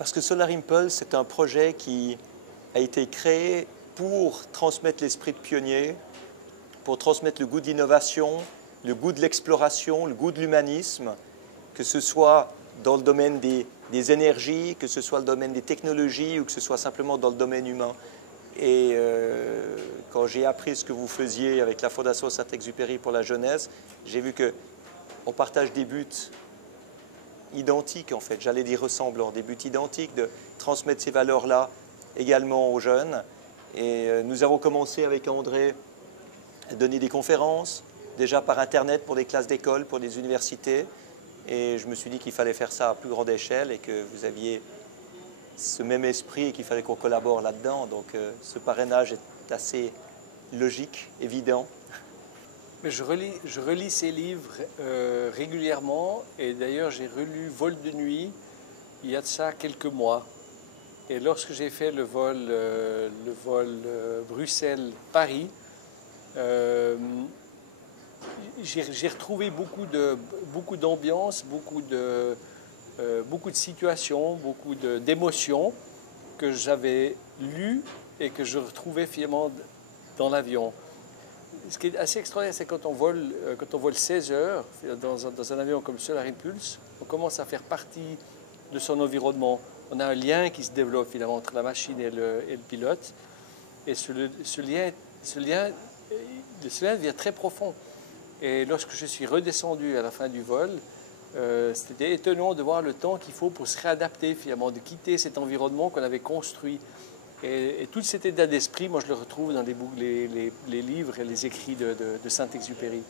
Parce que Solar Impulse, c'est un projet qui a été créé pour transmettre l'esprit de pionnier, pour transmettre le goût d'innovation, le goût de l'exploration, le goût de l'humanisme, que ce soit dans le domaine des énergies, que ce soit le domaine des technologies ou que ce soit simplement dans le domaine humain. Et quand j'ai appris ce que vous faisiez avec la Fondation Saint-Exupéry pour la jeunesse, j'ai vu qu'on partage des buts identiques, en fait, j'allais dire ressemblants, des buts identiques, de transmettre ces valeurs-là également aux jeunes. Et nous avons commencé avec André à donner des conférences, déjà par Internet pour des classes d'école, pour des universités. Et je me suis dit qu'il fallait faire ça à plus grande échelle et que vous aviez ce même esprit et qu'il fallait qu'on collabore là-dedans. Donc ce parrainage est assez logique, évident. Mais je relis ces livres régulièrement et d'ailleurs j'ai relu Vol de nuit il y a de ça quelques mois. Et lorsque j'ai fait le vol Bruxelles-Paris, j'ai retrouvé beaucoup d'ambiance, beaucoup de situations, beaucoup d'émotions que j'avais lues et que je retrouvais finalement dans l'avion. Ce qui est assez extraordinaire, c'est quand on vole 16 heures dans un avion comme Solar Impulse, on commence à faire partie de son environnement. On a un lien qui se développe finalement entre la machine et le pilote. Et ce lien devient très profond. Et lorsque je suis redescendu à la fin du vol, c'était étonnant de voir le temps qu'il faut pour se réadapter finalement, de quitter cet environnement qu'on avait construit. Et tout cet état d'esprit, moi je le retrouve dans les livres et les écrits de Saint-Exupéry.